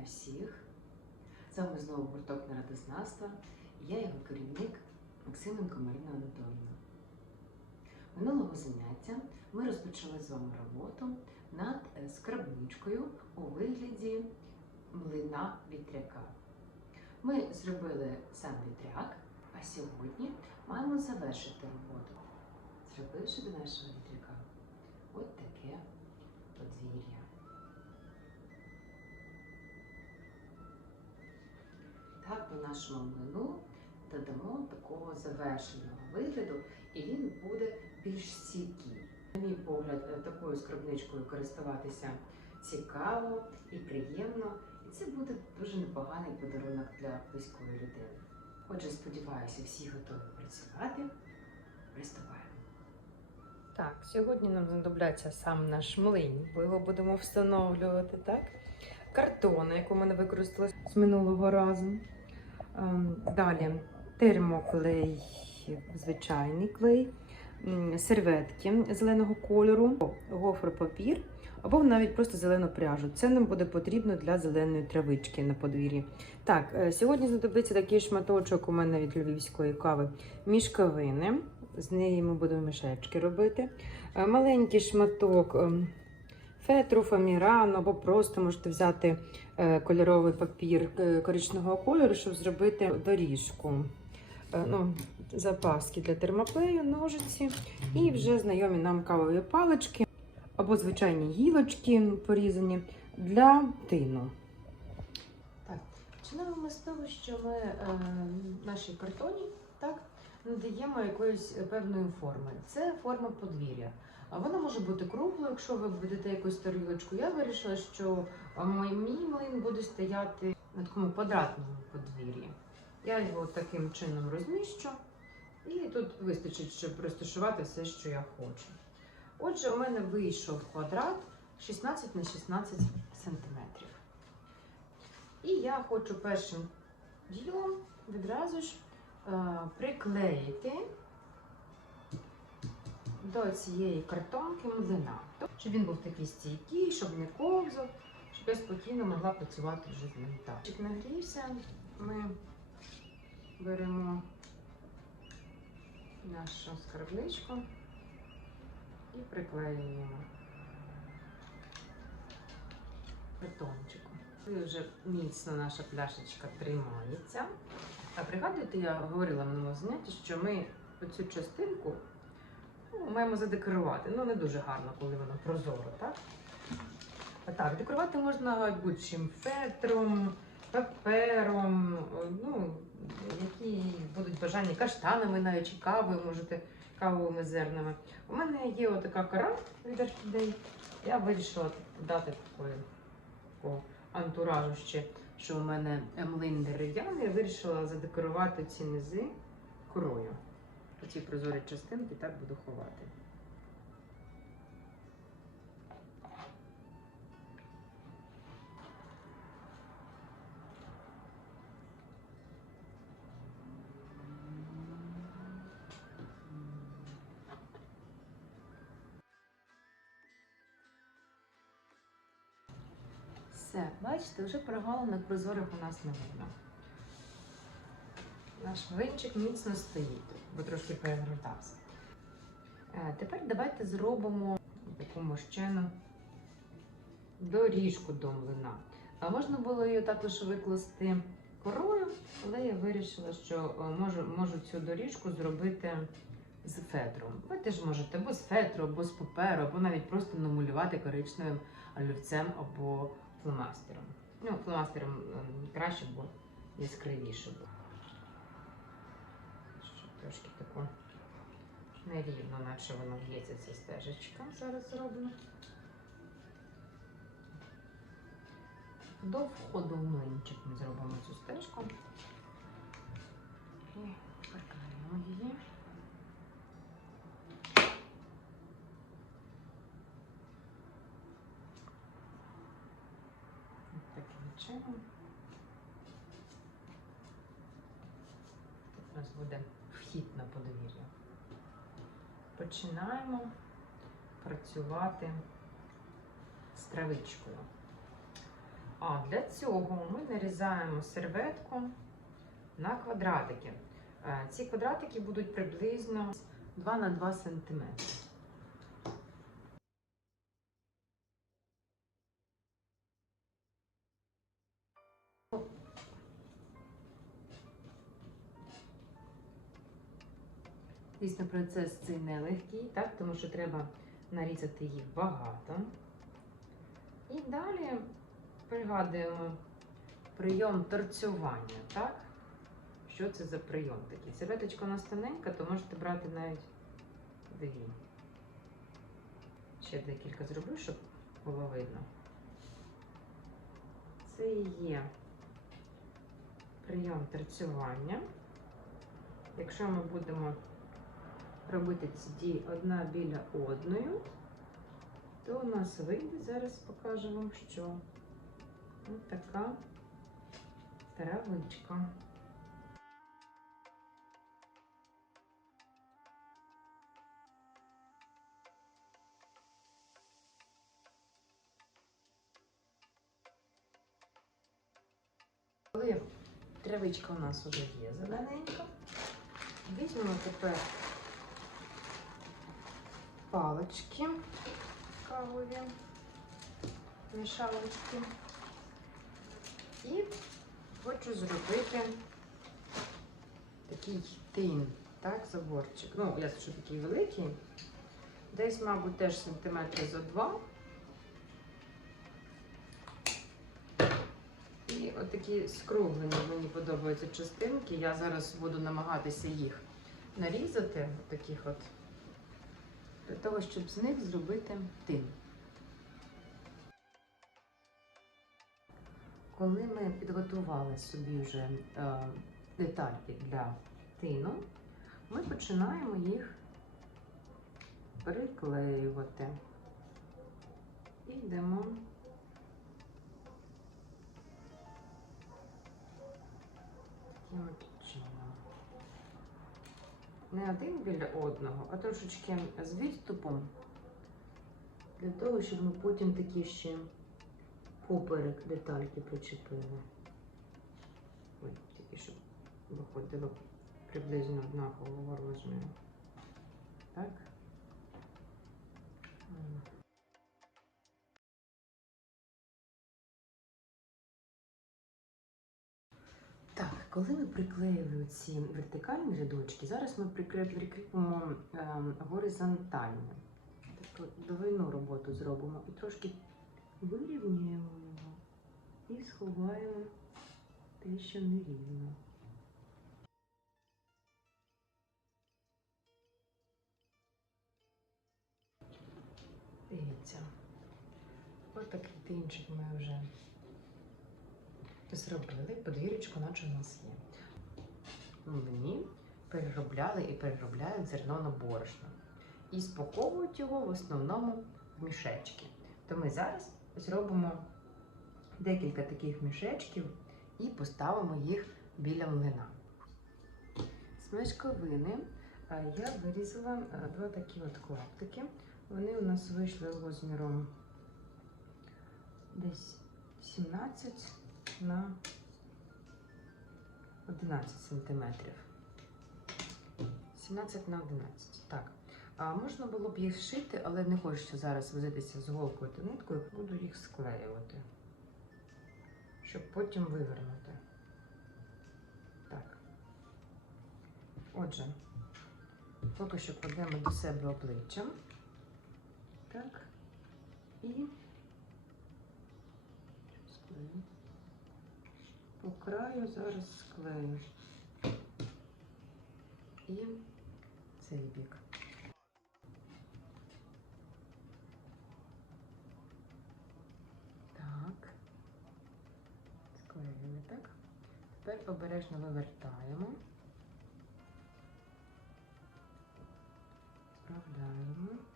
Вітаю всіх! З вами знову гурток народознавства і я його керівник Максименко Марина Анатоліївна. Минулого заняття ми розпочали з вами роботу над е, скрабничкою у вигляді млина вітряка. Ми зробили сам вітряк, а сьогодні маємо завершити роботу, зробивши до нашого вітряка от таке подвір'я. Так, до нашому млину додамо такого завершеного вигляду, і він буде більш стійкий. На мій погляд, е, такою скарбничкою користуватися цікаво і приємно, і це буде дуже непоганий подарунок для близької людини. Отже, сподіваюся, всі готові працювати. Приступаємо. Так, сьогодні нам знадобляться сам наш млин, бо його будемо встановлювати, так? Картона, яку ми не використали з минулого разу. Ем, Далі термоклей, звичайний клей, серветки зеленого кольору, гофропапір або навіть просто зелену пряжу. Це нам буде потрібно для зеленої травички на подвір'ї. Так, е, сьогодні знадобиться такий шматочок у мене від львівської кави мішковини. З неї ми будемо мішечки робити. Е, Маленький шматок ем, фетру, фамірану, або просто можете взяти е, кольоровий папір е, коричневого кольору, щоб зробити доріжку. Е, Ну, запаски для термоклею, ножиці і вже знайомі нам кавові палички або звичайні гілочки порізані для тину. Починаємо ми з того, що ми е, нашій картоні так, надаємо якоїсь певної форми. Це форма подвір'я. А вона може бути круглою, якщо ви будете якусь тарілочку. Я вирішила, що мій млин буде стояти на такому квадратному подвір'ї. Я його таким чином розміщу, і тут вистачить, щоб розташувати все, що я хочу. Отже, у мене вийшов квадрат 16 на 16 сантиметрів. І я хочу першим ділом відразу ж е, приклеїти до цієї картонки млина. Щоб він був такий стійкий, щоб не ковзав, щоб я спокійно могла працювати вже з ним. Так. Нагрівся, ми беремо нашу скарбничку і приклеюємо бетончиком. Коли вже міцно наша пляшечка тримається. А пригадуєте, я говорила в минулому занятті, що ми оцю частинку ну, маємо задекорувати. Ну, не дуже гарно, коли вона прозора, так? А так, декорувати можна будь-чим фетром, папером, ну, які будуть бажані каштанами, навіть чи кавою, можете кавовими зернами. У мене є отака кора від орхідей. Я вирішила дати такої такого антуражу ще, що у мене млин дерев'яний, я вирішила задекорувати ці низи корою. Оці прозорі частинки так буду ховати. Все, бачите, вже прогалинок прозорих у нас не видно. Наш винчик міцно стоїть, бо трошки перегортався. Е, Тепер давайте зробимо таку мощену доріжку до млина. А можна було її також викласти корою, але я вирішила, що е, можу, можу цю доріжку зробити з фетром. Ви теж можете або з фетру, або з паперу, або навіть просто намалювати коричневим олівцем або фломастером. Ну, фломастером ем, краще, бо яскравіше трошки таку нерівно, наче воно б'ється ця стежечка. Зараз зроблю. До входу в млинчик ми зробимо цю стежку. І приклеїмо її. Таким чином. Тут у нас буде вхід на подвір'я. Починаємо працювати з травичкою. А для цього ми нарізаємо серветку на квадратики. Е, Ці квадратики будуть приблизно 2 на 2 см. Звісно, процес цей нелегкий, так? тому що треба нарізати їх багато. І далі пригадуємо прийом торцювання, так? Що це за прийом такий? Серветочка у нас тоненька, то можете брати навіть дві. Ще декілька зроблю, щоб було видно. Це є прийом торцювання. Якщо ми будемо робити ці дії одна біля одної, то у нас вийде, зараз покажу вам, що ось така травичка. Коли травичка у нас вже є зелененька, візьмемо тепер палички кавові, мішалочки. І хочу зробити такий тин, так, заборчик. Ну, я що такий великий. Десь, мабуть, теж сантиметри за два. І отакі скруглені мені подобаються частинки. Я зараз буду намагатися їх нарізати, таких от, для того, щоб з них зробити тин. Коли ми підготували собі вже е, детальки для тину, ми починаємо їх приклеювати. І йдемо таким чином. Не один біля одного, а трошечки з відступом, для того, щоб ми потім такі ще поперек детальки причепили. Ой, тільки щоб виходило приблизно однакового розміру. Так. Так, коли ми приклеїли ці вертикальні рядочки, зараз ми прикріпимо ем, горизонтальні. Тобто двойну роботу зробимо і трошки вирівнюємо його і сховаємо те, що нерівно. Дивіться, ось такий тинчик ми вже зробили, подвір'ячко наче у нас є. Мені переробляли і переробляють зерно на борошно. І спаковують його в основному в мішечки. То ми зараз зробимо декілька таких мішечків і поставимо їх біля млина. З мешковини я вирізала два такі от клаптики. Вони у нас вийшли розміром десь 17 на 11 сантиметрів. 17 на 11, так. А можна було б їх зшити, але не хочеться зараз возитися з голкою та ниткою, буду їх склеювати, щоб потім вивернути. Так. Отже, поки що кладемо до себе обличчям. Так. І склею. По краю зараз склею. І цей бік. Так. Склеїли так. Тепер обережно вивертаємо. Справляємо.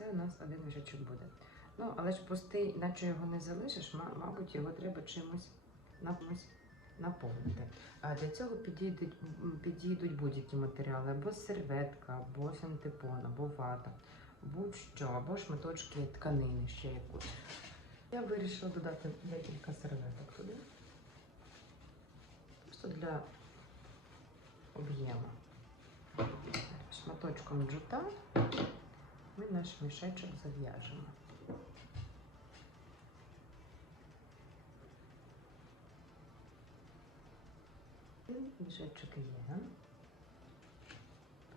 Це у нас один мішечок буде. Ну, але ж пустий, іначе його не залишиш, мабуть, його треба чимось напомусь наповнити. А для цього підійдуть, підійдуть будь-які матеріали, або серветка, або синтепон, або вата, будь-що, або шматочки тканини ще якусь. Я вирішила додати декілька серветок туди. Просто для об'єму. Шматочком джута ми наш мішечок зав'яжемо. Мішечок є.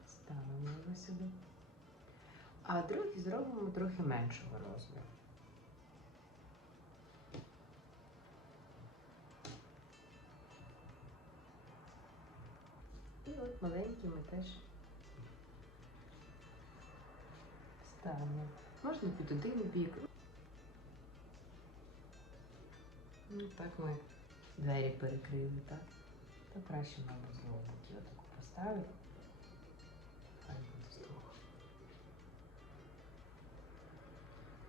Ставимо його сюди. А другий зробимо трохи меншого розміру. І от маленький ми теж ставимо. Можна під один бік. Ну, так ми двері перекрили, так? То краще, мабуть, з двох боків отаку поставити. Хай буде з двох.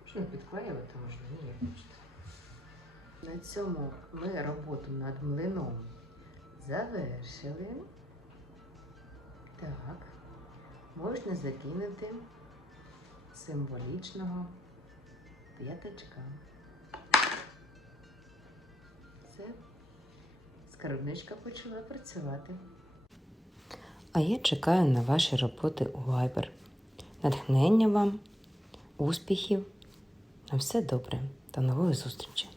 Можна підклеювати, можна ні, як. На цьому ми роботу над млином завершили. Так, можна закинути символічного п'ятачка. Все. Скарбничка почала працювати. А я чекаю на ваші роботи у Viber. Натхнення вам, успіхів. На все добре. До нової зустрічі!